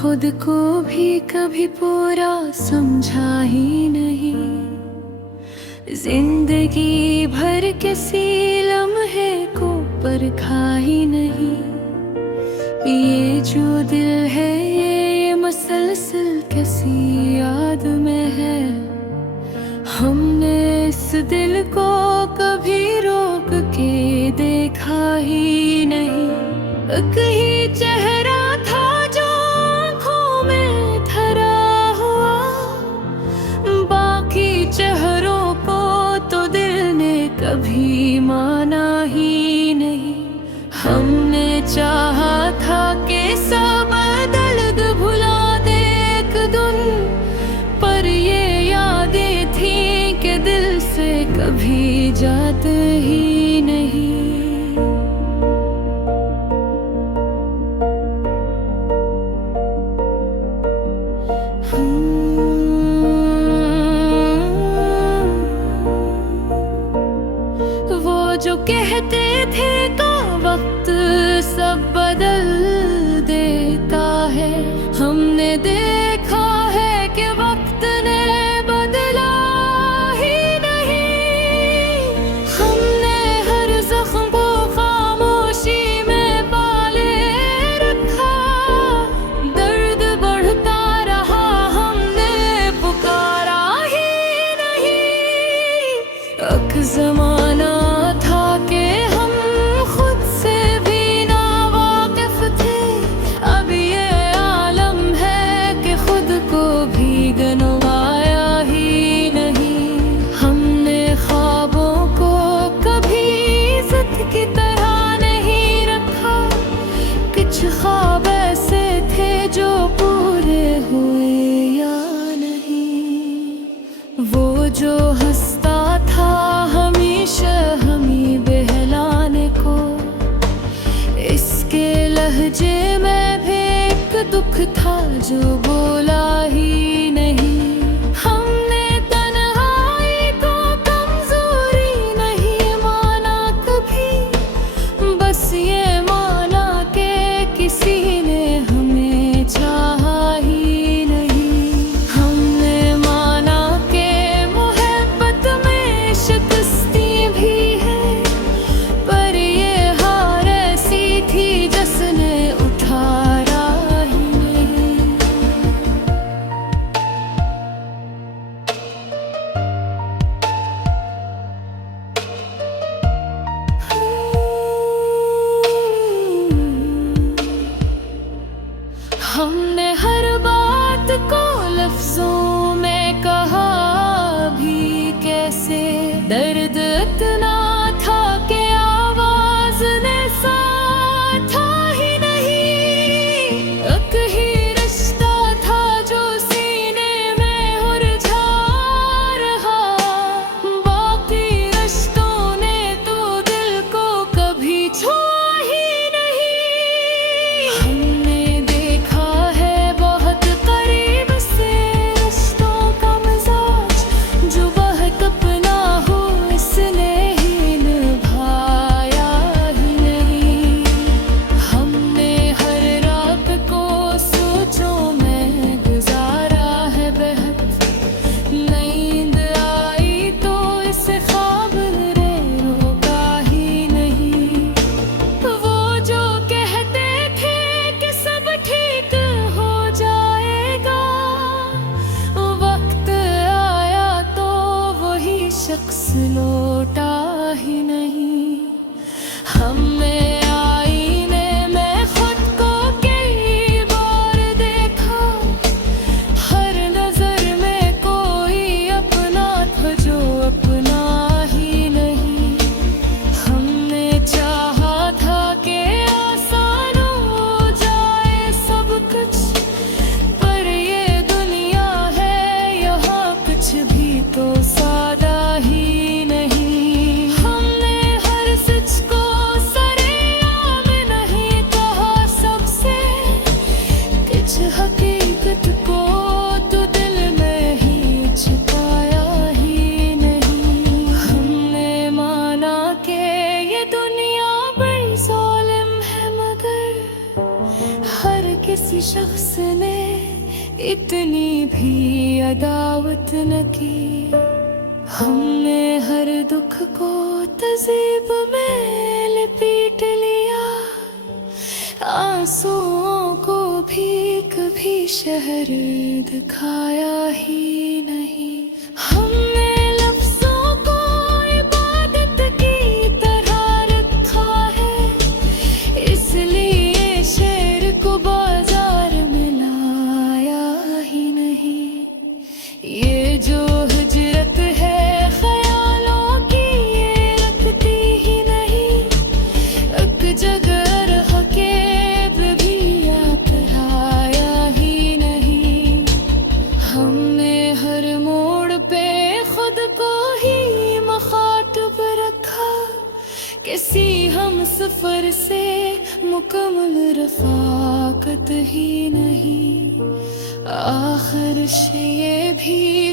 खुद को भी कभी पूरा समझा ही नहीं। जिंदगी भर किसी लम्हे को परखा ही नहीं। ये जो दिल है ये मसलसल किसी याद में है। हमने इस दिल को कभी रोक के देखा ही नहीं। कहीं चेहरा था जो आँखों में धरा हुआ, बाकी चेहरों को तो दिल ने कभी माना ही नहीं। हमने चाहा था कि सब दर्द भुला दे एक दिन, पर ये यादें थी कि दिल से कभी जाते ही नहीं। वो जो कहते थे तो वक्त सब बदल देता है, हमने देखा है कि वक्त ने बदला ही नहीं। हमने हर जख्म को खामोशी में पाले रखा, दर्द बढ़ता रहा हमने पुकारा ही नहीं। एक ज़माना था कि हम खुद से भी ना वाकिफ थे, अब ये आलम है कि खुद को भी गनवाया ही नहीं। हमने ख्वाबों को कभी इज्जत की तरह नहीं रखा, कुछ ख्वाब ऐसे थे जो पूरे हुए या नहीं। वो जो हंसता था हमेशा हमें बहलाने को, इसके लहजे में भी एक दुख था जो बोला ही नहीं। हमने तन्हाई को कमजोरी नहीं माना कभी, बस ये माना कि किसी ने हमें चाहा ही नहीं। हमने माना कि मोहब्बत में शिकस्ती भी है, पर ये हार ऐसी थी जिसने उठाया ही नहीं। हमने हर बात को लफ्जों में कहा भी कैसे, दर्द इतना था कि आवाज ने साथ ही नहीं। एक ही रिश्ता था जो सीने में उलझा रहा, बाकी रिश्तों ने तो दिल को कभी छुआ ही नहीं। हमने देखा है बहुत करीब से रिश्तों का मिजाज, जो वह अपना हो इसने ही शख्स ने इतनी भी अदावत न की। हमने हर दुख को तज़ीब में लपेट लिया, आंसुओं को भी कभी शहर दिखाया ही नहीं। हमने लफ्ज़ों को इबादत की तरह रखा है, इसलिए शेर को बाजार में लाया ही नहीं। ये जो हिजरत है ख्यालों की, ये रखती ही नहीं। एक जगह हकेब भी अपनाया ही नहीं। हमने हर मोड़ पे खुद को ही मुखातिब रखा, किसी हम सफर से मुकम्मल रफाकत ही नहीं। आखिर ये भी